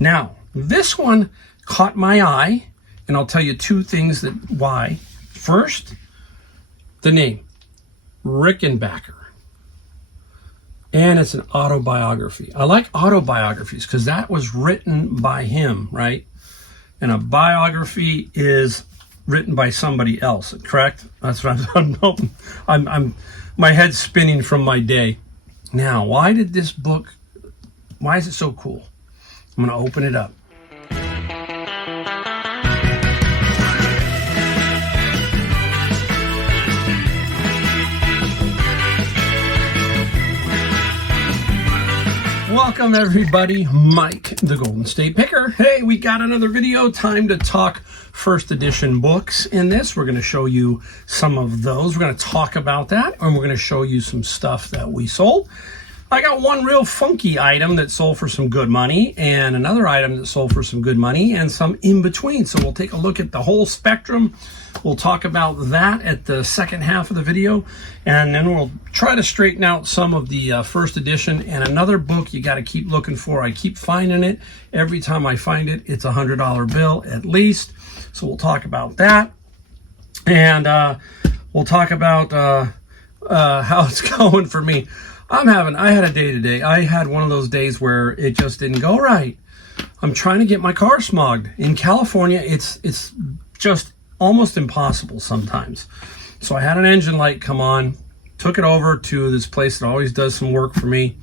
Now, this one caught my eye, and I'll tell you two things why. First, the name, Rickenbacker. And it's an autobiography. I like autobiographies because that was written by him, right? And a biography is written by somebody else, correct? That's what I'm my head's spinning from my day. Now, why is it so cool? I'm going to open it up. Welcome everybody, Mike, the Golden State Picker. Hey, we got another video. Time to talk first edition books in this. We're going to show you some of those. We're going to talk about that, and we're going to show you some stuff that we sold. I got one real funky item that sold for some good money, and another item that sold for some good money, and some in between. So we'll take a look at the whole spectrum. We'll talk about that at the second half of the video, and then we'll try to straighten out some of the first edition. And another book you got to keep looking for. I keep finding it. Every time I find it, it's a $100 bill at least. So we'll talk about that, and we'll talk about how it's going for me. I had a day today. I had one of those days where it just didn't go right. I'm trying to get my car smogged. In California, it's just almost impossible sometimes. So I had an engine light come on, took it over to this place that always does some work for me,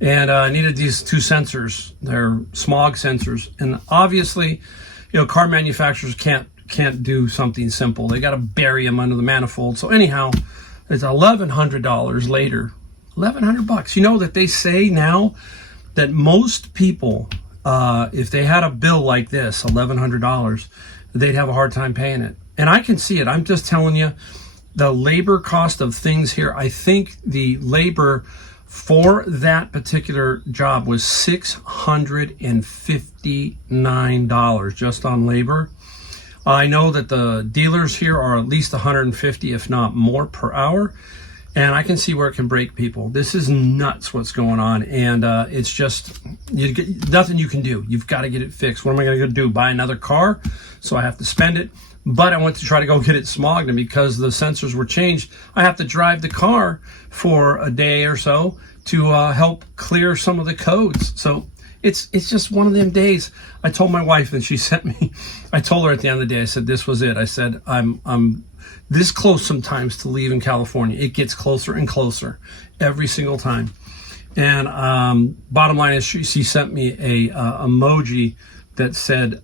and I needed these two sensors. They're smog sensors, and obviously, car manufacturers can't do something simple. They got to bury them under the manifold. So anyhow, it's $1,100 later. $1,100. You know that they say now that most people, if they had a bill like this, $1,100, they'd have a hard time paying it. And I can see it. I'm just telling you, the labor cost of things here, I think the labor for that particular job was $659 just on labor. I know that the dealers here are at least $150, if not more, per hour. And I can see where it can break people. This is nuts what's going on. And it's just nothing you can do. You've got to get it fixed. What am I going to do? Buy another car? So I have to spend it. But I went to try to go get it smogged. And because the sensors were changed, I have to drive the car for a day or so to help clear some of the codes. So it's just one of them days. I told my wife, and she sent me, I told her at the end of the day, I said, this was it. I said, I'm this close sometimes to leaving California. It gets closer and closer every single time. And bottom line is she sent me a emoji that said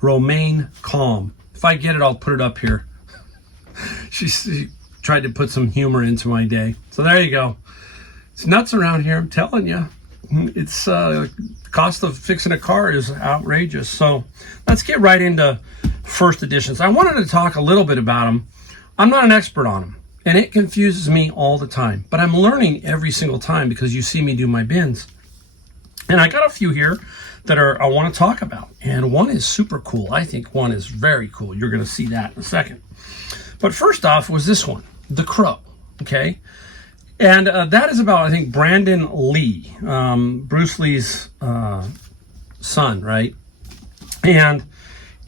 Romaine calm. If I get it, I'll put it up here. She tried to put some humor into my day. So there you go. It's nuts around here, I'm telling you. It's cost of fixing a car is outrageous. So let's get right into first editions. I wanted to talk a little bit about them. I'm not an expert on them, and it confuses me all the time. But I'm learning every single time because you see me do my bins. And I got a few here that I want to talk about. And one is super cool. I think one is very cool. You're going to see that in a second. But first off was this one, The Crow. Okay. And that is about, I think, Brandon Lee, Bruce Lee's son, right? And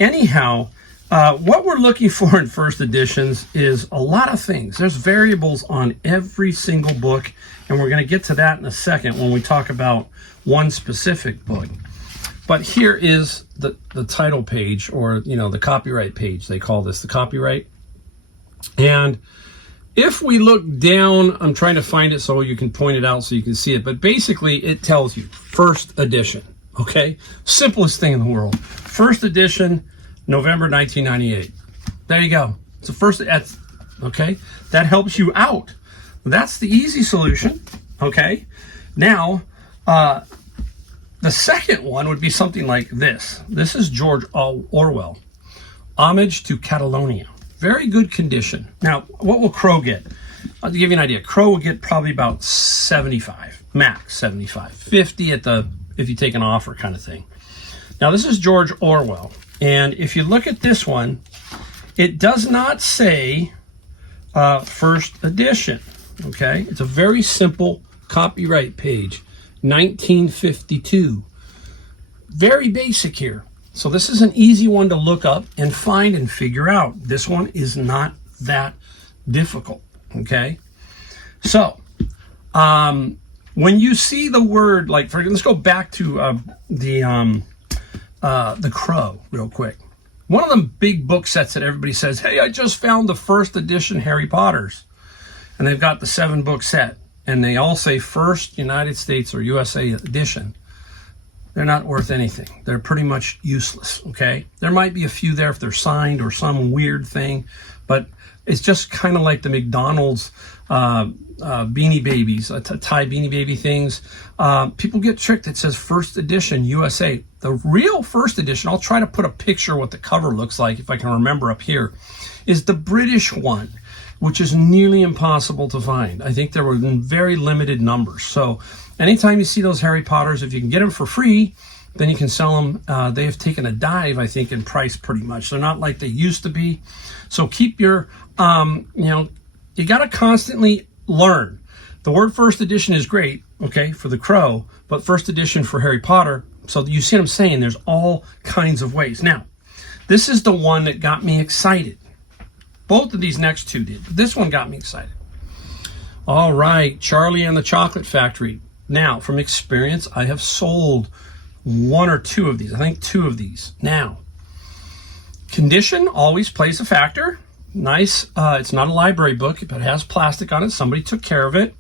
anyhow, what we're looking for in first editions is a lot of things. There's variables on every single book, and we're going to get to that in a second when we talk about one specific book. But here is the title page, or, the copyright page. They call this the copyright. And if we look down, I'm trying to find it so you can point it out so you can see it. But basically, it tells you first edition, okay? Simplest thing in the world. First edition, November 1998. There you go. It's the first, okay? That helps you out. That's the easy solution, okay? Now, the second one would be something like this. This is George Orwell, Homage to Catalonia. Very good condition. Now, what will Crow get? I'll give you an idea. Crow will get probably about 75, max 75, 50 if you take an offer kind of thing. Now, this is George Orwell. And if you look at this one, it does not say first edition, okay? It's a very simple copyright page, 1952. very basic here. So this is an easy one to look up and find and figure out. This one is not that difficult, okay? So, when you see the word, like, let's go back to the Crow real quick. One of them big book sets that everybody says, hey, I just found the first edition Harry Potters. And they've got the 7-book set. And they all say first United States or USA edition. They're not worth anything. They're pretty much useless, okay? There might be a few there if they're signed or some weird thing, but it's just kind of like the McDonald's Beanie Babies, Thai Beanie Baby things. People get tricked. It says first edition USA. The real first edition, I'll try to put a picture of what the cover looks like if I can remember up here, is the British one, which is nearly impossible to find. I think there were in very limited numbers. So anytime you see those Harry Potters, if you can get them for free, then you can sell them. They have taken a dive, I think, in price pretty much. They're not like they used to be. So keep your, you got to constantly learn. The word first edition is great, okay, for the Crow, but first edition for Harry Potter, so you see what I'm saying, there's all kinds of ways. Now, this is the one that got me excited. Both of these next two did. This one got me excited. All right, Charlie and the Chocolate Factory. Now, from experience, I have sold 1 or 2 of these. I think 2 of these. Now, condition always plays a factor. Nice. It's not a library book, but it has plastic on it. Somebody took care of it.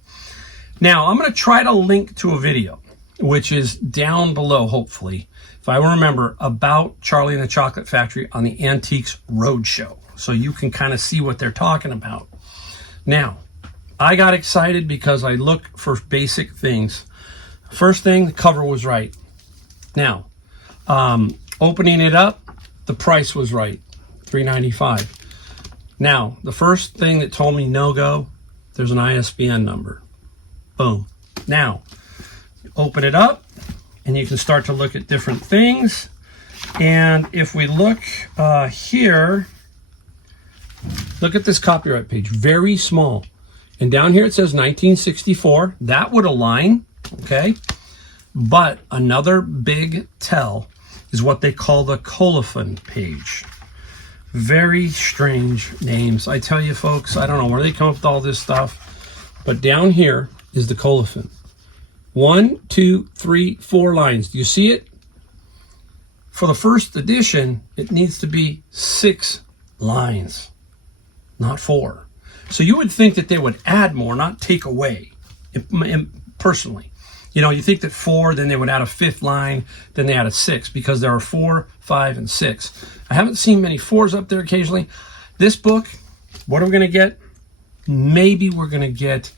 Now, I'm going to try to link to a video, which is down below, hopefully, if I remember, about Charlie and the Chocolate Factory on the Antiques Roadshow. So you can kind of see what they're talking about. Now, I got excited because I look for basic things. First thing, the cover was right. Now, opening it up, the price was right, $3.95. Now, the first thing that told me no-go, there's an ISBN number. Boom. Now, open it up, and you can start to look at different things. And if we look here, look at this copyright page, very small. And down here it says 1964. That would align, okay? But another big tell is what they call the colophon page. Very strange names. I tell you, folks, I don't know where they come up with all this stuff. But down here is the colophon. 1, 2, 3, 4 lines. Do you see it? For the first edition, it needs to be 6 lines, not 4. So you would think that they would add more, not take away, personally. You know, you think that 4, then they would add a 5th line, then they add a 6, because there are 4, 5, and 6. I haven't seen many 4s up there occasionally. This book, what are we going to get? Maybe we're going to get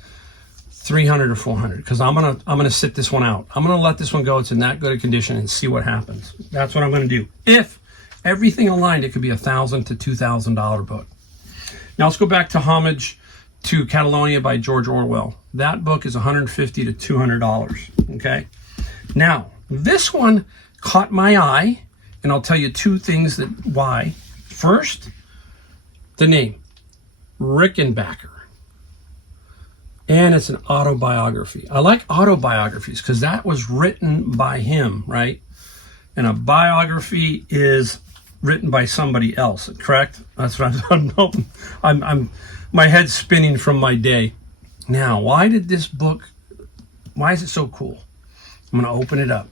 300 or 400, because I'm gonna sit this one out. I'm gonna let this one go. It's in that good a condition and see what happens. That's what I'm gonna do. If everything aligned, it could be $1,000 to $2,000 book. Now let's go back to Homage to Catalonia by George Orwell. That book is $150 to $200. Okay. Now this one caught my eye, and I'll tell you 2 things that why. First, the name, Rickenbacker. And it's an autobiography. I like autobiographies because that was written by him, right? And a biography is written by somebody else, correct? That's what I'm my head's spinning from my day. Now, why did this book, why is it so cool? I'm going to open it up.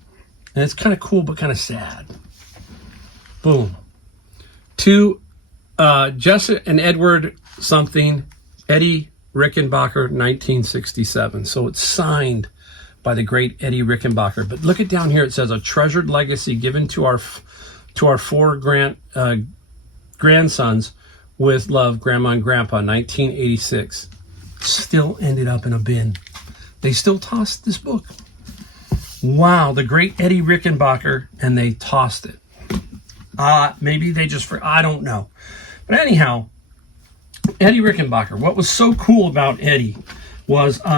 And it's kind of cool, but kind of sad. Boom. To Jessica and Edward something, Eddie Rickenbacker, 1967. So it's signed by the great Eddie Rickenbacker. But look at down here. It says a treasured legacy given to our 4 grandsons with love, Grandma and Grandpa, 1986. Still ended up in a bin. They still tossed this book. Wow, the great Eddie Rickenbacker, and they tossed it. Maybe they just, I don't know. But anyhow, Eddie Rickenbacker. What was so cool about Eddie was he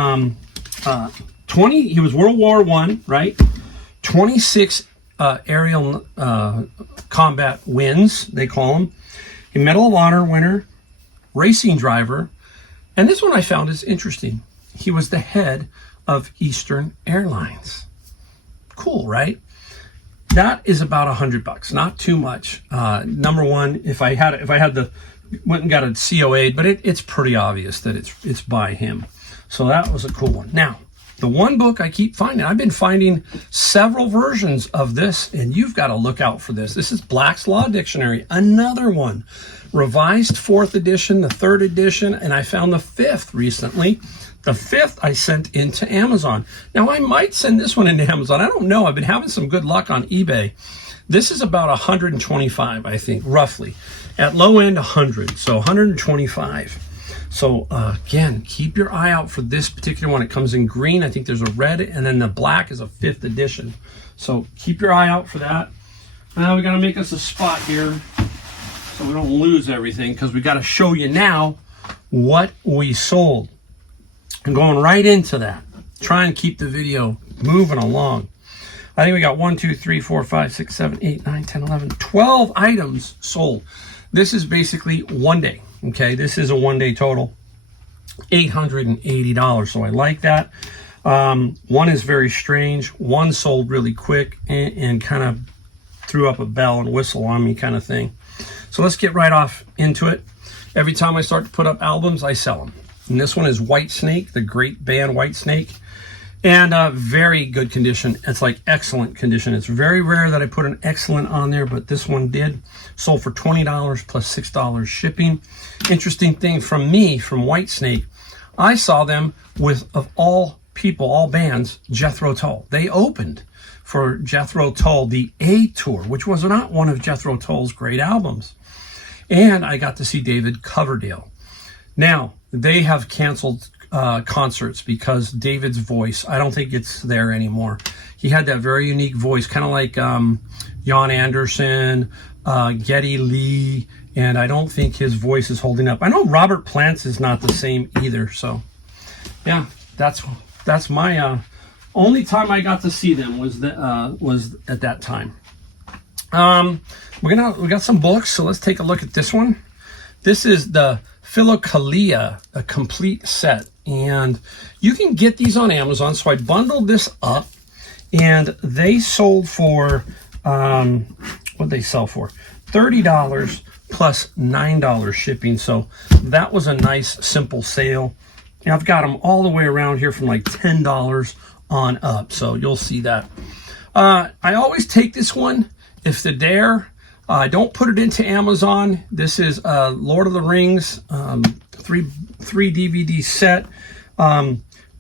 was World War I, right? 26 aerial combat wins, they call them. A Medal of Honor winner, racing driver, and this one I found is interesting. He was the head of Eastern Airlines. Cool, right? That is about $100, not too much. Number one, if I had went and got a COA, but it's pretty obvious that it's by him. So that was a cool one. Now, the one book I keep finding, I've been finding several versions of this, and you've got to look out for this. This is Black's Law Dictionary, another one. Revised 4th edition, the 3rd edition, and I found the 5th recently. The 5th I sent into Amazon. Now, I might send this one into Amazon. I don't know. I've been having some good luck on eBay. This is about 125, I think, roughly. At low end, 100, so 125. So again, keep your eye out for this particular one. It comes in green. I think there's a red, and then the black is a 5th edition. So keep your eye out for that. Now we got to make us a spot here so we don't lose everything, because we got to show you now what we sold. I'm going right into that. Try and keep the video moving along. I think we got 1, 2, 3, 4, 5, 6, 7, 8, 9, 10, 11, 12 items sold. This is basically one day. Okay, this is a one-day total, $880. So I like that. One is very strange. One sold really quick and kind of threw up a bell and whistle on me kind of thing. So let's get right off into it. Every time I start to put up albums, I sell them. And this one is Whitesnake, the great band Whitesnake. And very good condition. It's like excellent condition. It's very rare that I put an excellent on there, but this one did. Sold for $20 plus $6 shipping. Interesting thing from me, from Whitesnake, I saw them with, of all people, all bands, Jethro Tull. They opened for Jethro Tull, the A Tour, which was not one of Jethro Tull's great albums. And I got to see David Coverdale. Now, they have canceled concerts because David's voice, I don't think it's there anymore. He had that very unique voice, kind of like Jan Anderson, Geddy Lee, and I don't think his voice is holding up. I know Robert Plant's is not the same either. So, yeah, that's my only time I got to see them was at that time. We got some books, so let's take a look at this one. This is the Philokalia, a complete set, and you can get these on Amazon. So I bundled this up, and they sold for what'd they sell for? $30 plus $9 shipping. So that was a nice simple sale. And I've got them all the way around here from like $10 on up. So you'll see that. I always take this one if they're there. I don't put it into Amazon. This is Lord of the Rings, three DVD set.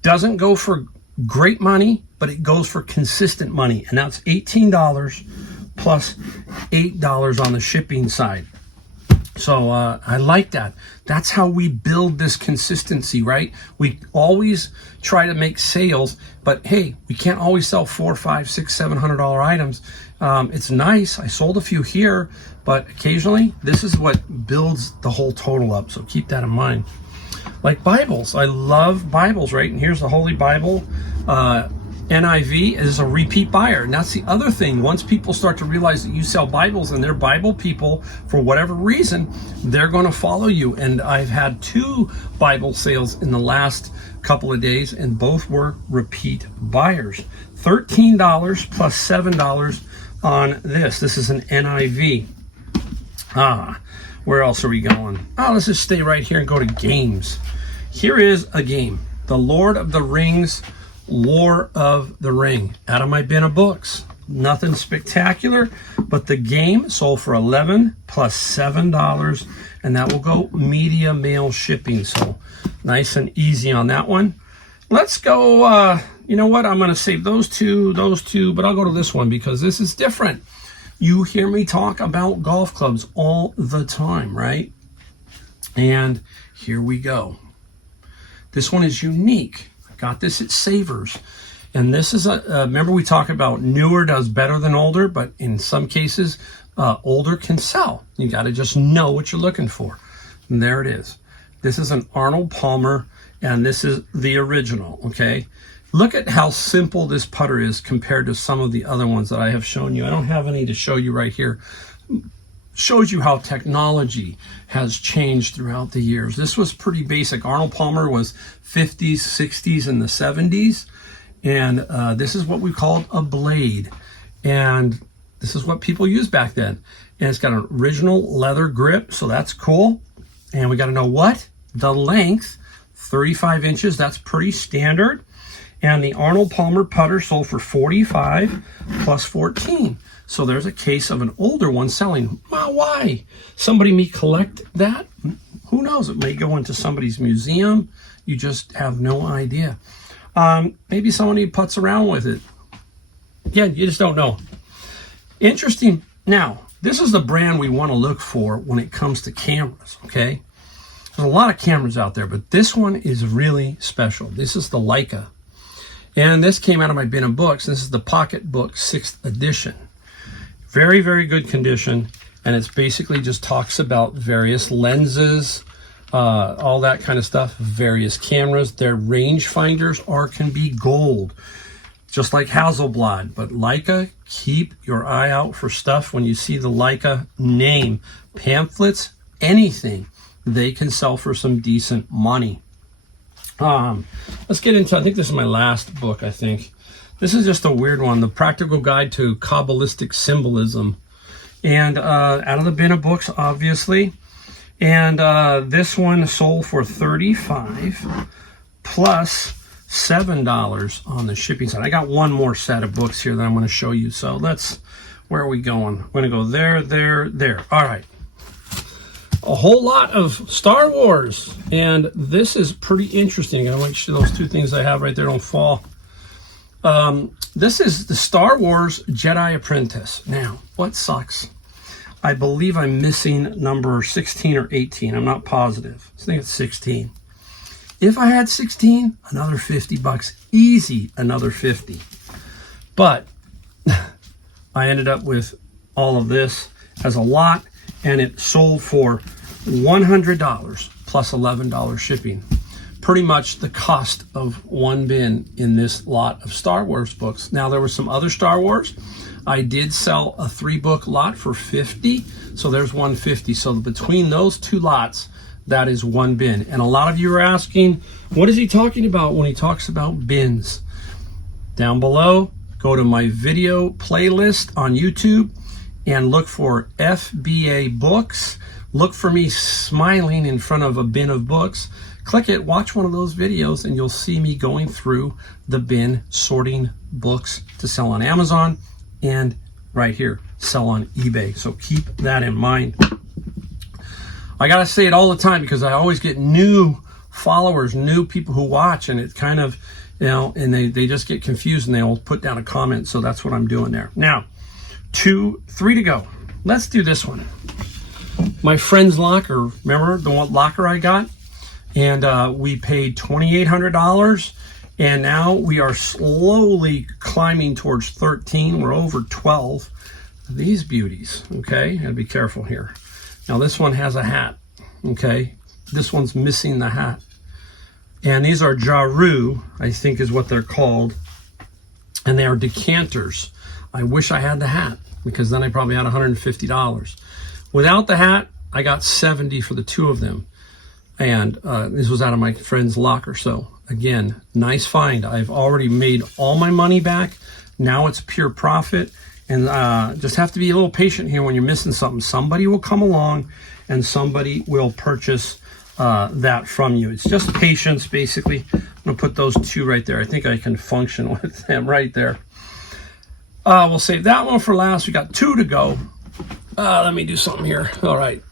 Doesn't go for great money, but it goes for consistent money. And that's $18 plus $8 on the shipping side. So I like that. That's how we build this consistency, right? We always try to make sales, but hey, we can't always sell $400, $500, $600, $700 items. It's nice. I sold a few here, but occasionally this is what builds the whole total up. So keep that in mind. Like Bibles, I love Bibles, right? And here's the Holy Bible. NIV is a repeat buyer. And that's the other thing. Once people start to realize that you sell Bibles and they're Bible people, for whatever reason, they're going to follow you. And I've had 2 Bible sales in the last couple of days, and both were repeat buyers. $13 plus $7 on this. This is an NIV. Where else are we going? Let's just stay right here and go to games. Here is a game. The Lord of the Rings, War of the Ring, out of my bin of books. Nothing spectacular, but the game sold for $11 plus $7, and that will go media mail shipping. So nice and easy on that one. Let's go, you know what? I'm going to save those two, but I'll go to this one because this is different. You hear me talk about golf clubs all the time, right? And here we go. This one is unique. Got this at Savers, and this is remember we talk about newer does better than older, but in some cases older can sell. You got to just know what you're looking for. And there it is. This is an Arnold Palmer, and this is the original. Okay, look at how simple this putter is compared to some of the other ones that I have shown you. I don't have any to show you right here. Shows you how technology has changed throughout the years. This was pretty basic. Arnold Palmer was 50s, 60s, and the 70s. And this is what we called a blade. And This is what people used back then. And it's got an original leather grip, so that's cool. And we got to know what? The length, 35 inches. That's pretty standard. And the Arnold Palmer putter sold for $45 plus 14. So there's a case of an older one selling. Well, why? Somebody may collect that? Who knows? It may go into somebody's museum. You just have no idea. Maybe somebody puts around with it. Yeah, you just don't know. Interesting. Now, this is the brand we want to look for when it comes to cameras, okay? There's a lot of cameras out there, but this one is really special. This is the Leica. And this came out of my bin of books. This is the Pocket Book 6th edition. Very, very good condition. And it's basically just talks about various lenses, all that kind of stuff, various cameras. Their range finders can be gold, just like Hasselblad. But Leica, keep your eye out for stuff when you see the Leica name. Pamphlets, anything, they can sell for some decent money. Let's get into, I think this is my last book, I think. This is just a weird one, The Practical Guide to Kabbalistic Symbolism. And out of the bin of books, obviously. And this one sold for $35 plus $7 on the shipping side. I got one more set of books here that I'm going to show you. So where are we going? I'm going to go there, there, there. All right. A whole lot of Star Wars, and this is pretty interesting. I want to make sure those two things I have right there don't fall. This is the Star Wars Jedi Apprentice. Now, what sucks? I believe I'm missing number 16 or 18. I'm not positive. I think it's 16. If I had 16, another $50. Easy, another 50. But I ended up with all of this as a lot, and it sold for $100 plus $11 shipping. Pretty much the cost of one bin in this lot of Star Wars books. Now, there were some other Star Wars. I did sell a 3-book lot for $50, so there's $150. So between those two lots, that is one bin. And a lot of you are asking, what is he talking about when he talks about bins? Down below, go to my video playlist on YouTube and look for FBA books. Look for me smiling in front of a bin of books. Click it, watch one of those videos, and you'll see me going through the bin, sorting books to sell on Amazon and right here, sell on eBay. So keep that in mind. I gotta say it all the time because I always get new followers, new people who watch, and it kind of, and they just get confused and they'll put down a comment. So that's what I'm doing there. Now, 3 to go. Let's do this one. My friend's locker, remember the one locker I got? And we paid $2,800, and now we are slowly climbing towards 13. We're over 12. These beauties, okay? Gotta be careful here. Now this one has a hat, okay? This one's missing the hat. And these are Jaru, I think is what they're called. And they are decanters. I wish I had the hat, because then I probably had $150. Without the hat, I got $70 for the two of them. And this was out of my friend's locker. So again, nice find. I've already made all my money back. Now it's pure profit. And just have to be a little patient here when you're missing something. Somebody will come along and somebody will purchase that from you. It's just patience, basically. I'm going to put those two right there. I think I can function with them right there. We'll save that one for last. We got 2 to go. Let me do something here. All right.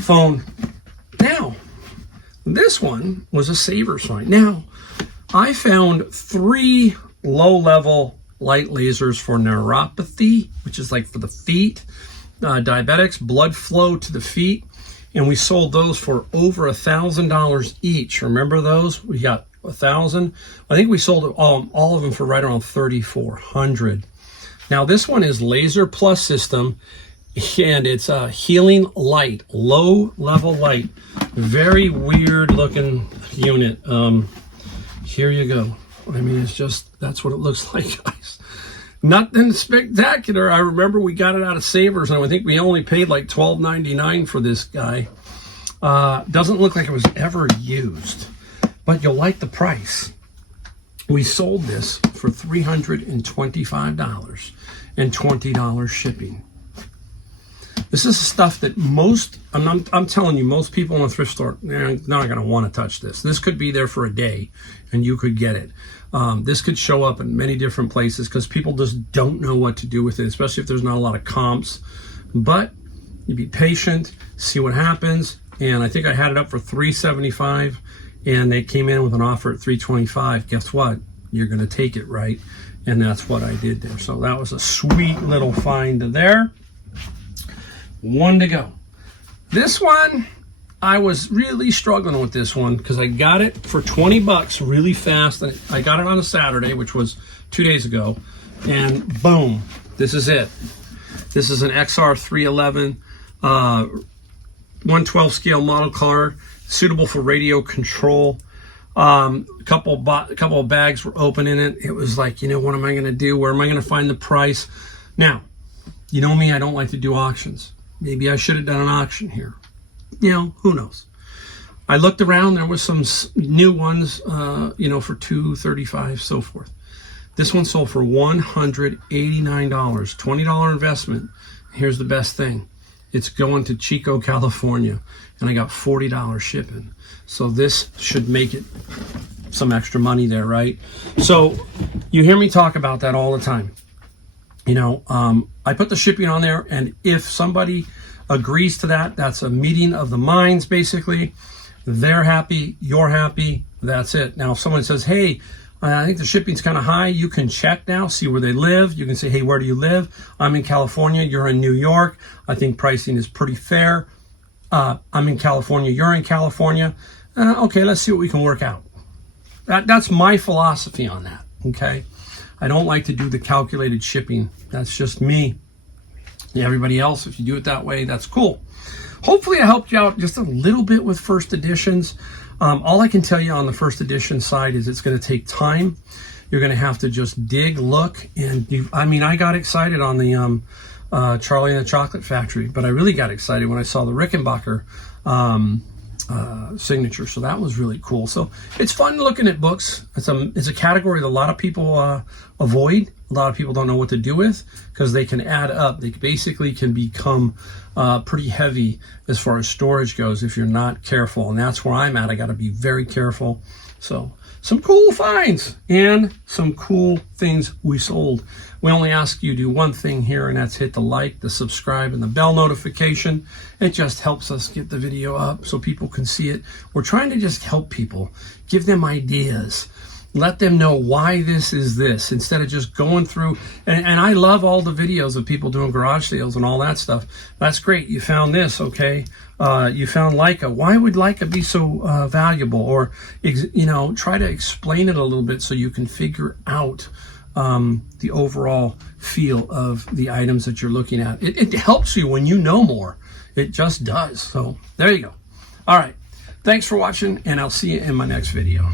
Phone. Now, this one was a Savers find. Now, I found 3 low-level light lasers for neuropathy, which is like for the feet, diabetics, blood flow to the feet, and we sold those for over $1,000 each. Remember those? We got 1,000. I think we sold all of them for right around $3,400. Now, this one is Laser Plus system, and it's a healing light, low-level light. Very weird-looking unit. Here you go. I mean, it's just, that's what it looks like, guys. Nothing spectacular. I remember we got it out of Savers, and I think we only paid like $12.99 for this guy. Doesn't look like it was ever used, but you'll like the price. We sold this for $325, $20 shipping. This is stuff that I'm telling you, most people in a thrift store, they're not going to want to touch this. This could be there for a day and you could get it. This could show up in many different places because people just don't know what to do with it, especially if there's not a lot of comps. But you be patient, see what happens. And I think I had it up for $375 and they came in with an offer at $325. Guess what? You're going to take it, right? And that's what I did there. So that was a sweet little find there. One to go. This one, I was really struggling with this one because I got it for 20 bucks really fast. I got it on a Saturday, which was 2 days ago. And boom, this is it. This is an XR 311 112 scale model car, suitable for radio control. A couple of bags were open in it. It was like, what am I going to do? Where am I going to find the price? Now, you know me, I don't like to do auctions. Maybe I should have done an auction here. Who knows? I looked around. There was some new ones, for $235, so forth. This one sold for $189, $20 investment. Here's the best thing. It's going to Chico, California, and I got $40 shipping. So this should make it some extra money there, right? So you hear me talk about that all the time. I put the shipping on there, and if somebody agrees to that, that's a meeting of the minds, basically. They're happy, you're happy, that's it. Now, if someone says, hey, I think the shipping's kind of high, you can check now, see where they live. You can say, hey, where do you live? I'm in California, you're in New York. I think pricing is pretty fair. I'm in California, you're in California. Okay, let's see what we can work out. That's my philosophy on that, okay? I don't like to do the calculated shipping. That's just me. Everybody else, if you do it that way, that's cool. Hopefully I helped you out just a little bit with first editions. All I can tell you on the first edition side is it's going to take time. You're going to have to just dig, look, and I got excited on the Charlie and the Chocolate Factory, but I really got excited when I saw the Rickenbacker signature. So that was really cool. So it's fun looking at books. It's a category that a lot of people avoid. A lot of people don't know what to do with because they can add up. They basically can become pretty heavy as far as storage goes if you're not careful. And that's where I'm at. I got to be very careful. So some cool finds and some cool things we sold. We only ask you to do one thing here, and that's hit the like, the subscribe, and the bell notification. It just helps us get the video up so people can see it. We're trying to just help people, give them ideas, let them know why this is this, instead of just going through. And I love all the videos of people doing garage sales and all that stuff. That's great. You found this, okay? You found Leica. Why would Leica be so valuable? Or, try to explain it a little bit so you can figure out the overall feel of the items that you're looking at. It helps you when you know more. It just does. So there you go. All right. Thanks for watching, and I'll see you in my next video.